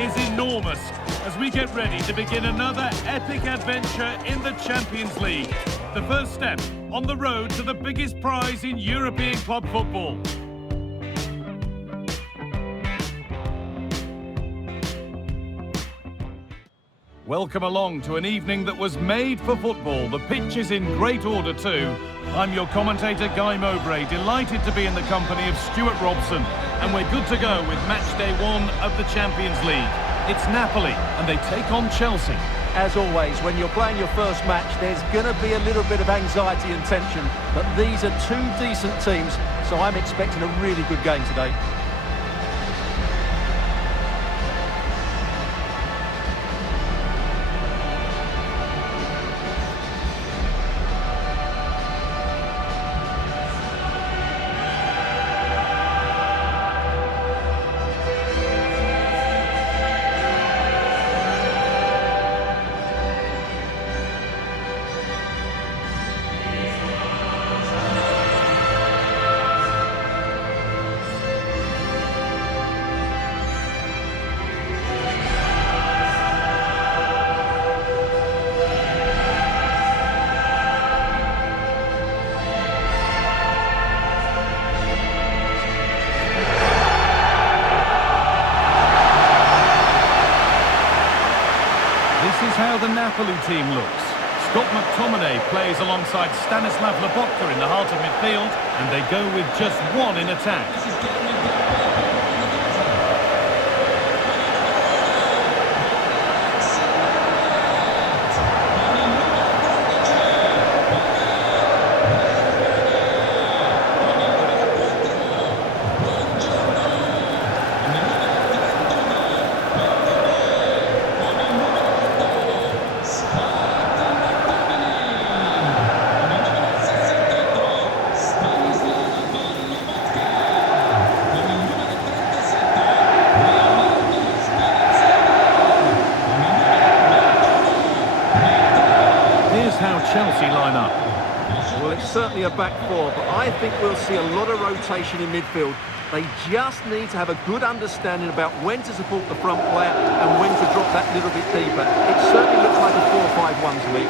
is enormous as we get ready to begin another epic adventure in the Champions League. The first step on the road to the biggest prize in European club football. Welcome along to an evening that was made for football. The pitch is in great order too. I'm your commentator, Guy Mowbray, delighted to be in the company of Stuart Robson. And we're good to go with match day 1 of the Champions League. It's Napoli, and they take on Chelsea. As always, when you're playing your first match, there's going to be a little bit of anxiety and tension. But these are two decent teams, so I'm expecting a really good game today. This is how the Napoli team looks. Scott McTominay plays alongside Stanislav Lobotka in the heart of midfield, and they go with just one in attack. How Chelsea line up. Well, it's certainly a back four, but I think we'll see a lot of rotation in midfield. They just need to have a good understanding about when to support the front player and when to drop that little bit deeper. It certainly looks like a 4-5-1 to me.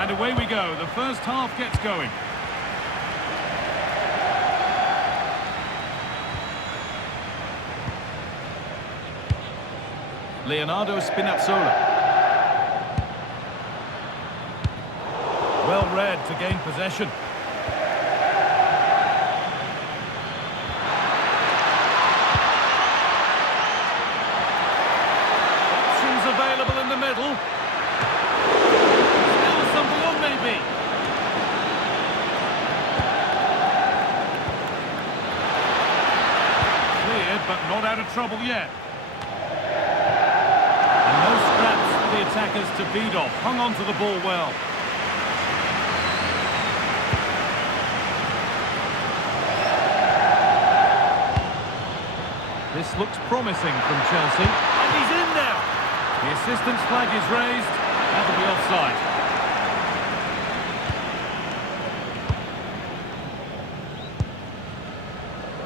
And away we go. The first half gets going. Leonardo Spinazzola. Well read to gain possession. Options available in the middle. Cleared, but not out of trouble yet. And no scraps for the attackers to feed off. Hung on to the ball well. This looks promising from Chelsea. And he's in now. The assistant's flag is raised. That'll be offside.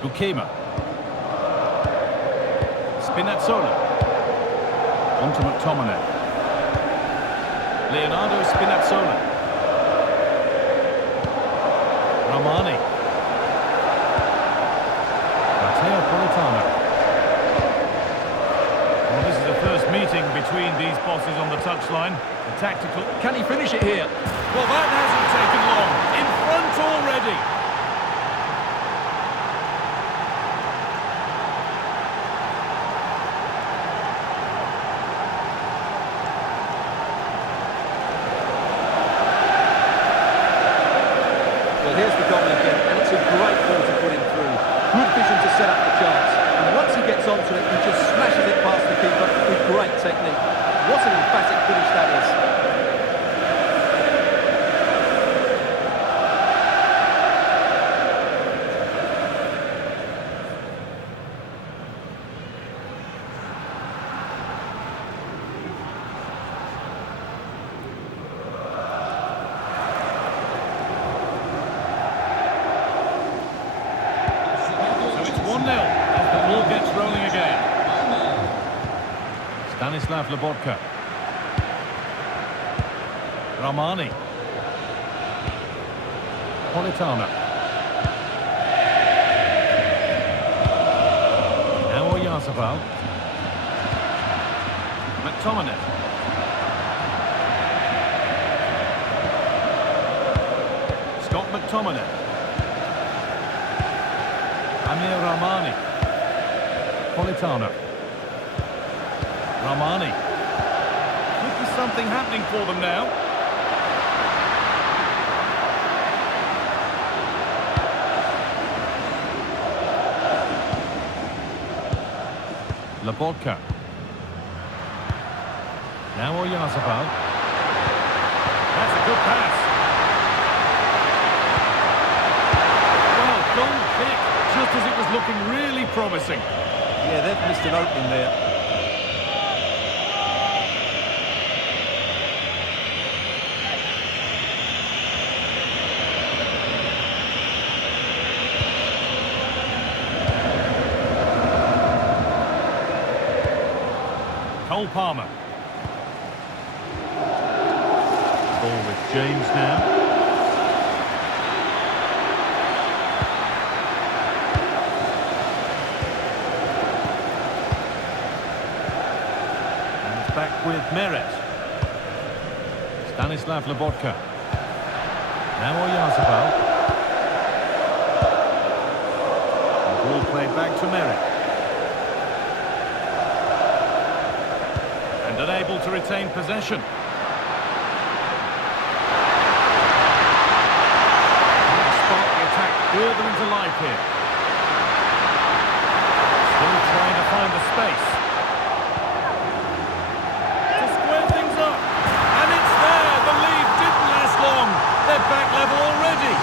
Ukema. Spinazzola. On to McTominay. Leonardo Spinazzola. Romani. Matteo Politano. Well, this is the first meeting between these bosses on the touchline. The tactical... Can he finish it here? Well, that hasn't taken long. In front already. Here's the goal again, and it's a great ball to put him through. Good vision to set up the chance. And once he gets onto it, he just smashes it past the keeper with great technique. What an emphatic finish that is. Stanislav Lobotka. Ramani. Politano. Now Oyarzabal. McTominay. Scott McTominay. Amir Ramani. Politano. Ramani. Could be something happening for them now. Lobotka. Now Oyarzabal. That's a good pass. Well, goal kick, just as it was looking really promising. Yeah, they've missed an opening there. Cole Palmer. Ball with James now. And it's back with Meret. Stanislav Lobotka. Now Oyarzabal. The ball played back to Meret. And unable to retain possession. Spark the attack further into life here. Still trying to find the space. To square things up. And it's there. The lead didn't last long. They're back level already.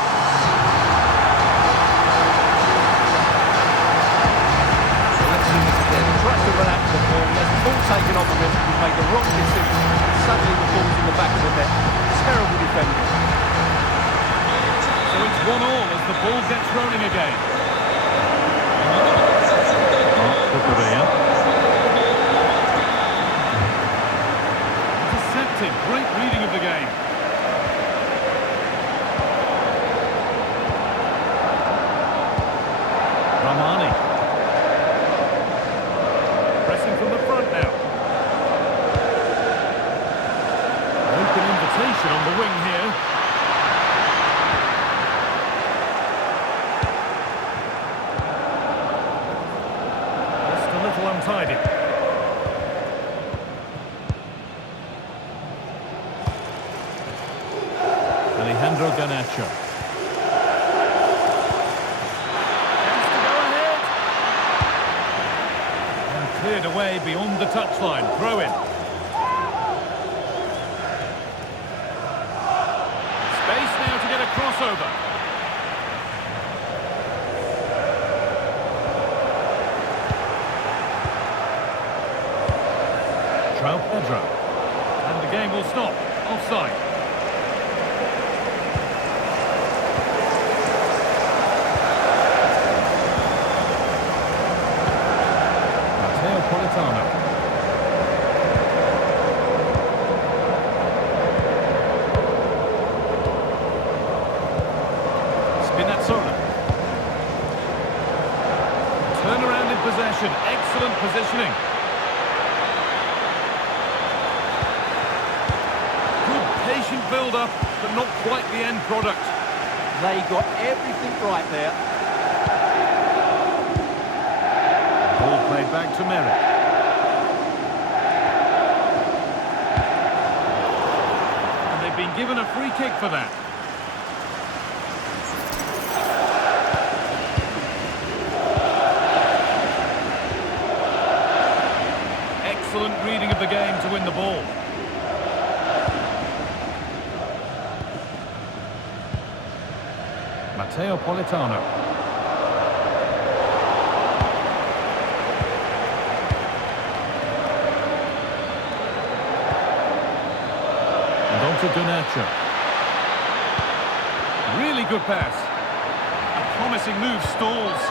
Let's see this again. He tries to run out of the ball. There's the ball taken off of him. He's made the wrong decision. Suddenly the ball's in the back of the net. Terrible defending. So it's 1-1 as the ball gets rolling again. Cucurella. Deceptive, great reading of the game. Ramani. Pressing from the front now. Open invitation on the wing here. Just a little untidy. Alejandro Garnacho. Chance to go ahead. And cleared away beyond the touchline. Throw in. Space now to get a crossover. João Pedro. And the game will stop. Offside. Matteo Politano. Spinazzola. Turn around in possession. Excellent positioning. Good patient build-up, but not quite the end product. They got everything right there. Ball played back to Meret. And they've been given a free kick for that. Excellent reading of the game to win the ball. Matteo Politano. And on to Garnacho. Really good pass. A promising move stalls.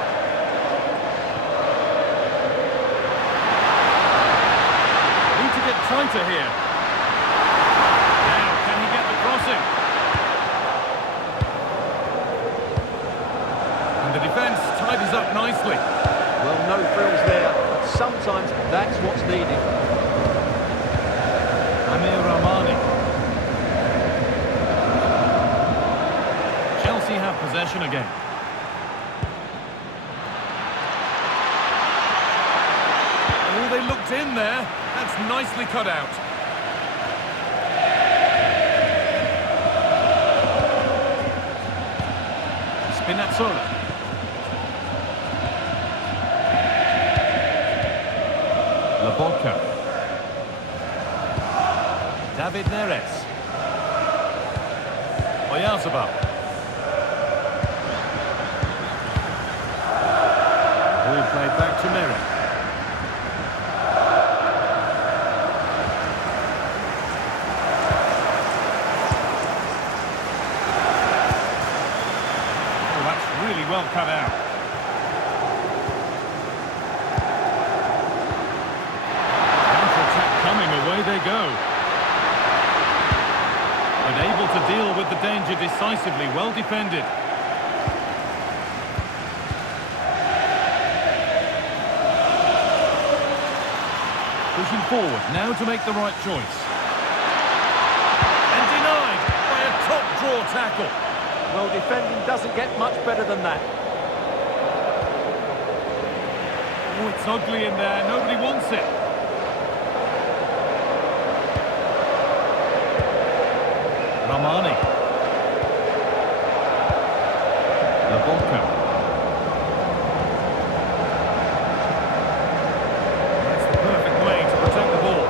tighter here. Now, can he get the crossing? And the defence tidies up nicely. Well, no frills there, but sometimes that's what's needed. Amir Rahmani. Chelsea have possession again. Oh, they looked in there. That's nicely cut out. Spinazzola. Lobotka. David Neres. Oyarzabal. Ball played back to Merrick. Oh, that's really well cut out. Counter-attack coming, away they go. But able to deal with the danger decisively, well defended. Pushing forward, now to make the right choice. And denied by a top draw tackle. Well, defending doesn't get much better than that. Oh, it's ugly in there, nobody wants it. Rahmani. Lobotka. That's the perfect way to protect the ball.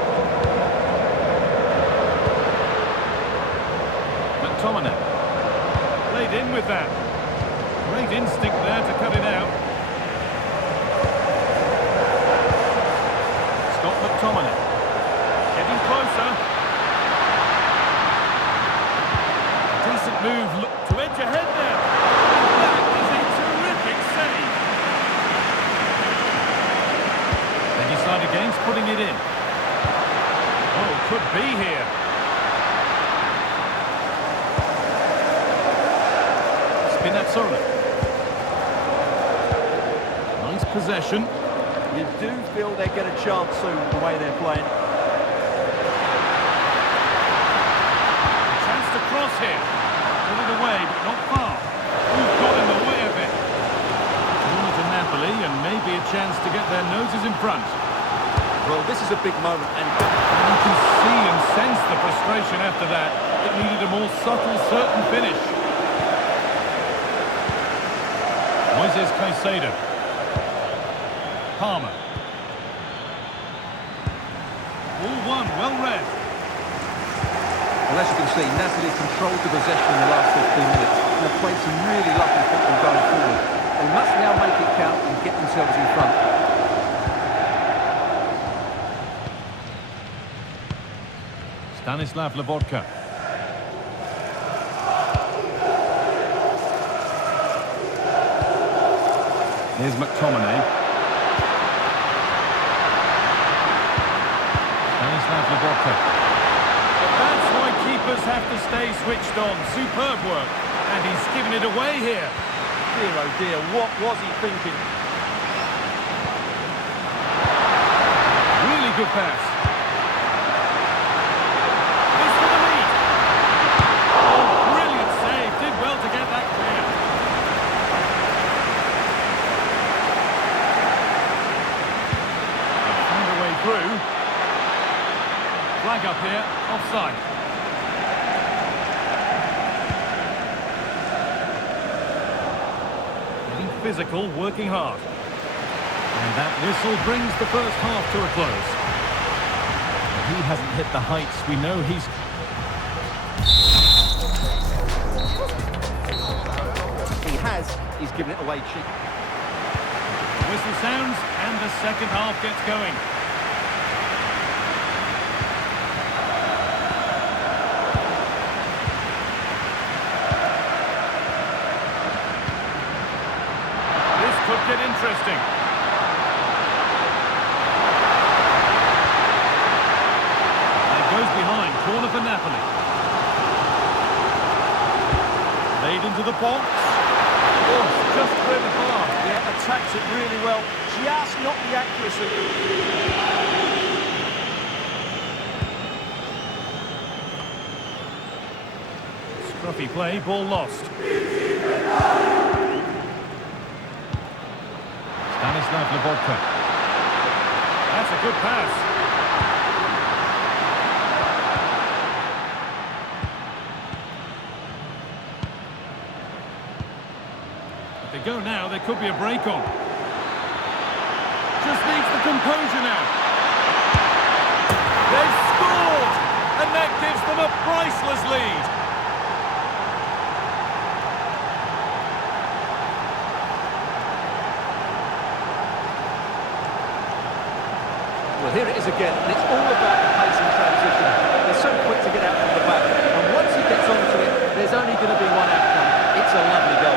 McTominay. Played in with that. Great instinct there to cut it out. Scott McTominay. Getting closer. Decent move, look to edge ahead there. That is a terrific save. They decide against putting it in. Oh, could be here. Spinazzola. Nice possession. You do feel they get a chance soon the way they're playing. Chance to cross here. Put it away, but not far. Who's got in the way of it? Corner to Napoli, and maybe a chance to get their noses in front. Well, this is a big moment, and You can see and sense the frustration after that. It needed a more subtle, certain finish. Moises Caicedo. Palmer. All one, well read. well, as you can see, Napoli controlled the possession in the last 15 minutes. They've played some really lucky football going forward. They must now make it count and get themselves in front. Stanislav Lobotka. Here's McTominay. Stanislav Lobotka. That's why keepers have to stay switched on. Superb work. And he's given it away here. Dear, oh dear, what was he thinking? Really good pass. This for the lead. Oh, brilliant save. Did well to get that clear. Found a way through. Flag up here. Offside. Getting physical, working hard. And that whistle brings the first half to a close. He hasn't hit the heights. We know he's... He has. He's given it away cheap. The whistle sounds and the second half gets going. This could get interesting. corner for Napoli. Laid into the box. Oh, just clear the bar. Yeah, attacks it really well. Just not the accuracy. Scruffy play, ball lost. Stanislav Lobotka. That's a good pass. If they go now, there could be a break on. Just needs the composure now. They've scored! And that gives them a priceless lead. Well, here it is again, and it's all about the pace and transition. They're so quick to get out from the back, and once he gets onto it, there's only going to be one outcome. It's a lovely goal.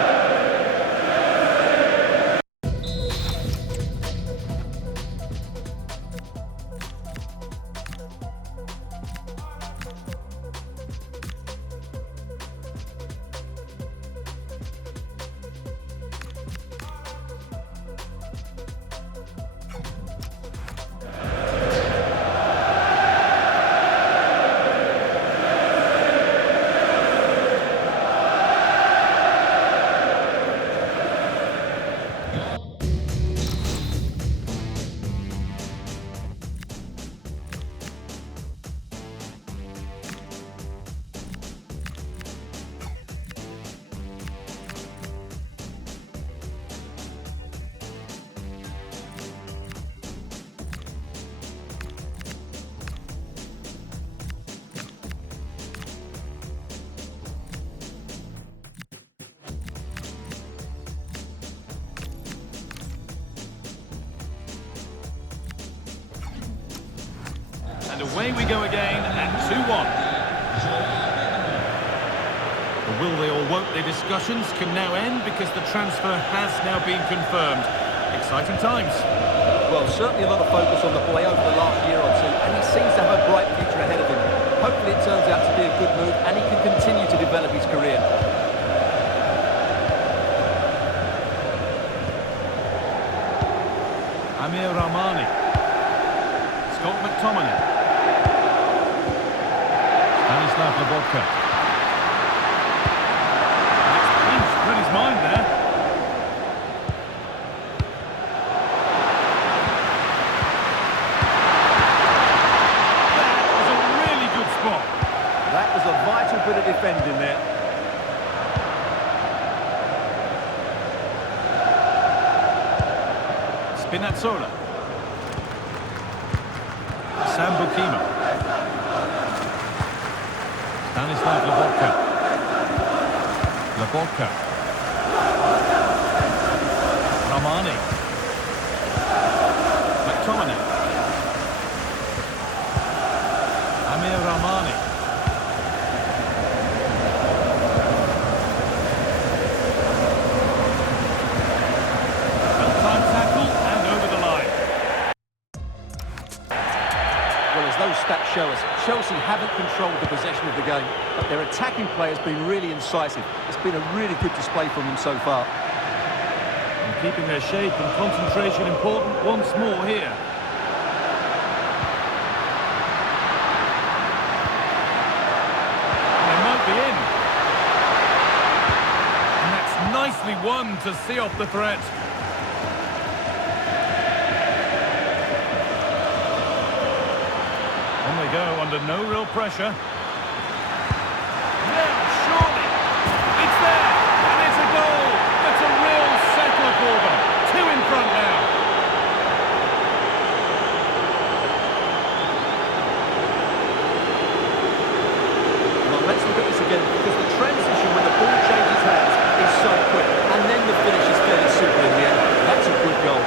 And away we go again at 2-1. The will they or won't they discussions can now end because the transfer has now been confirmed. Exciting times. Well, certainly a lot of focus on the boy over the last year or two, and he seems to have a bright future ahead of him. Hopefully it turns out to be a good move, and he can continue to develop his career. Amir Rahmani. Scott McTominay. Stanislav Lobotka. He's read his mind there. That was a really good spot. That was a vital bit of defending there. Spinazzola. Sam Bukima. Stanislav Lobotka. Lobotka. Rahmani. McTominay. Amir Rahmani. Well-timed tackle and over the line. Well, as those stats show us, Chelsea haven't controlled the possession of the game, but their attacking play has been really incisive. It's been a really good display from them so far. And keeping their shape and concentration important once more here. They might be in. And that's nicely won to see off the threat. On they go under no real pressure. Now, surely, it's there, and it's a goal. That's a real settler for them. 2 in front now. Well, let's look at this again, because the transition when the ball changes hands is so quick, and then the finish is fairly simple in the end. That's a good goal.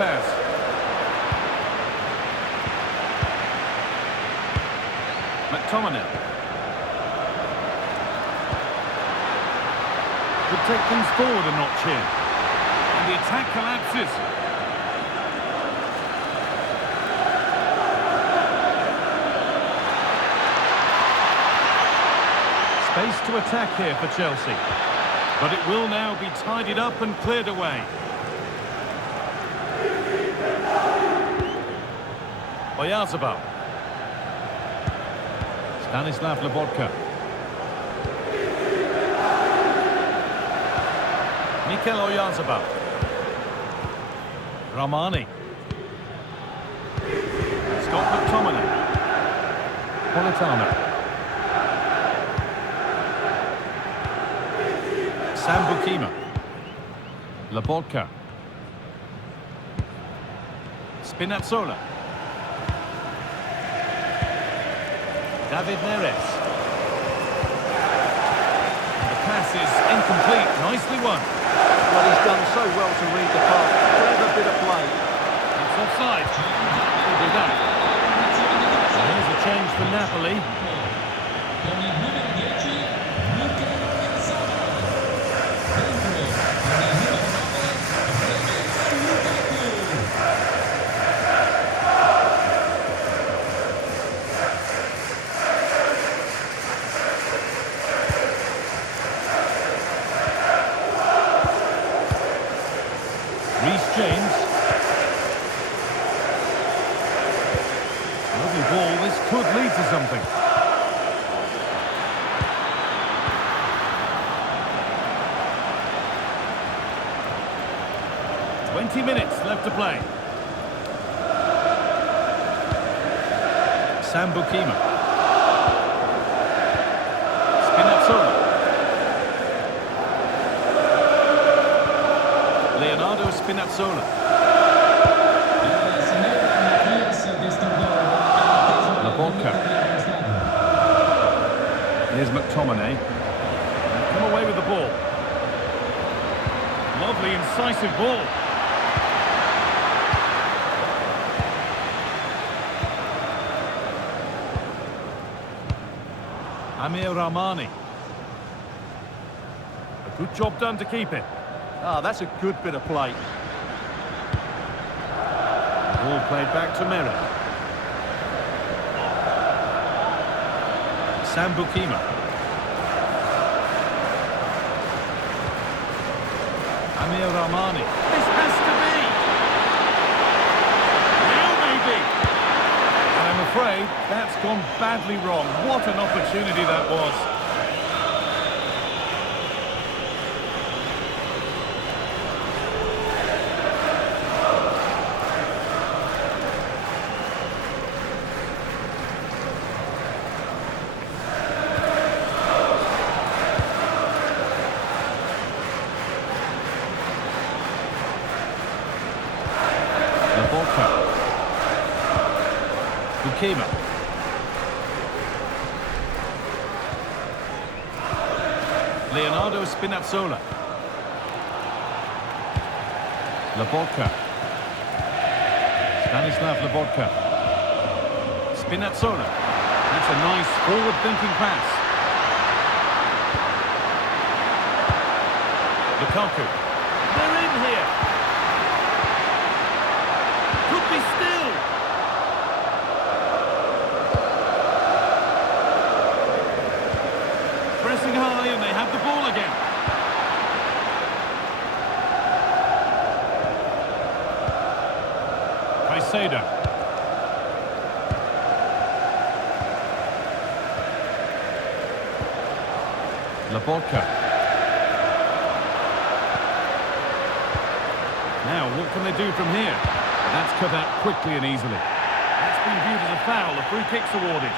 pass. McTominay. Could take things forward a notch here. And the attack collapses. Space to attack here for Chelsea. But it will now be tidied up and cleared away. Oyarzabal. Stanislav Lobotka. Mikel Oyarzabal. Ramani. Scott McTominay. Politano. Sambukima. Lobotka. Spinazzola. David Neres. The pass is incomplete. Nicely won. Well, he's done so well to read the pass. Clever bit of play. It's offside. He'll do that. So here's a change for Napoli. Reece James. Lovely ball. This could lead to something. "20 minutes left to play." Sambukima. Spinazzola. Leonardo Spinazzola. Lobotka. Here's McTominay. Come away with the ball. Lovely, incisive ball. Amir Rahmani. A good job done to keep it. Ah, that's a good bit of play. Ball played back to Meret. Sambukima. Amir Rahmani. This has to be! Now maybe! And I'm afraid that's gone badly wrong. What an opportunity that was. Lobotka. Bukema. Leonardo Spinazzola. Lobotka. Stanislav Lobotka. Spinazzola. That's a nice forward-thinking pass. Lukaku. They're in here. Could be still. Pressing high and they have the ball again. Caicedo. Lobotka. Now, what can they do from here? That's cut out quickly and easily. That's been viewed as a foul. The free kick's awarded.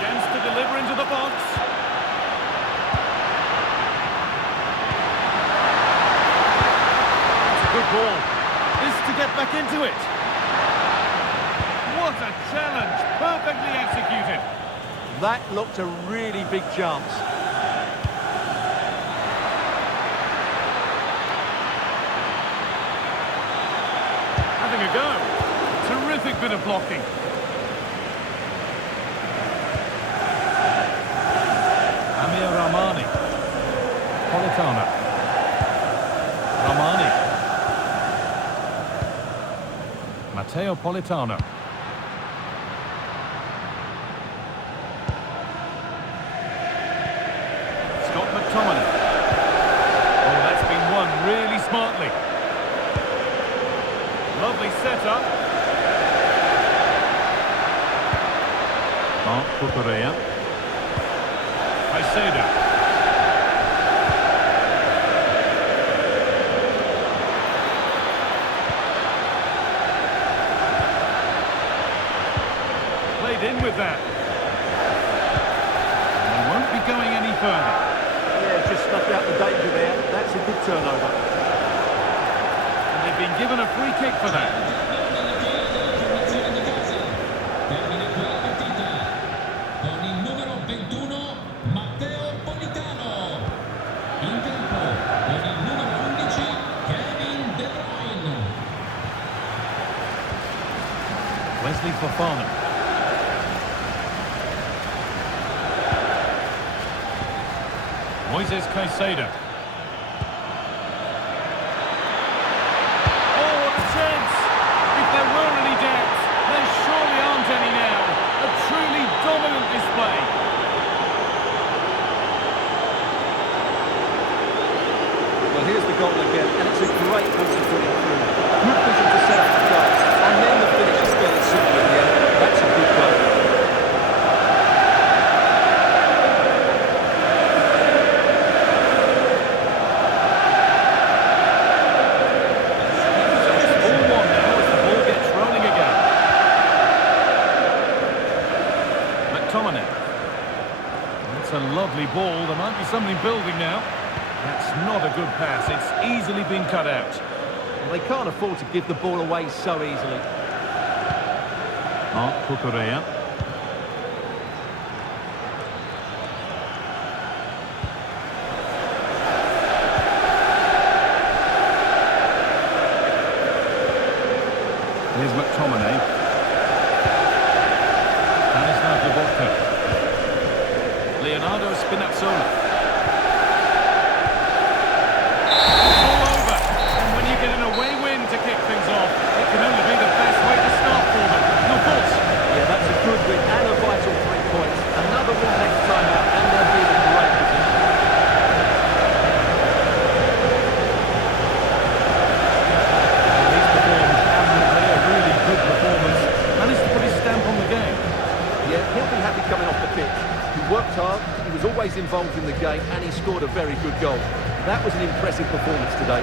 Chance to deliver into the box. That's a good ball. This to get back into it. What a challenge. Perfectly executed. That looked a really big chance. Having a go. Terrific bit of blocking. Amir Rahmani. Politano. Rahmani. Matteo Politano. Scott McTominay. Oh, that's been won really smartly. Lovely setup. Marc Cucurella. Caicedo. Played in with that. And he won't be going any further. Yeah, just snuffed out the danger there. That's a good turnover. And they've been given a free kick for that. Con il numero 21 Matteo Politano, in campo con il numero 11 Kevin De Bruyne. Wesley Fofana. Moises Caicedo. Oh, what a chance! If there were any doubts, there surely aren't any now. A truly dominant display. Well, here's the goal again, and it's a great ball to put it through. Good vision to set up the goal, and then the finish is fairly simple at the end. That's a good goal. So it's 4-1 now as the ball gets rolling again. McTominay. That's a lovely ball. There might be something building now. That's not a good pass. It's easily been cut out. Well, they can't afford to give the ball away so easily. Marc Cucurella. Here's McTominay. Stanislav Lobotka. Leonardo Spinazzola. It's all over. And when you get an away win to kick things off, it can only be the best way to start for them. Your thoughts? Yeah, that's a good win and a vital 3 points. Another win next time out, and they'll be in a great position. He's performed admirably, a really good performance. Managed to put his stamp on the game. Yeah, he'll be happy coming off the pitch. He worked hard, he was always involved in the game, and he scored a very good goal. That was an impressive performance today.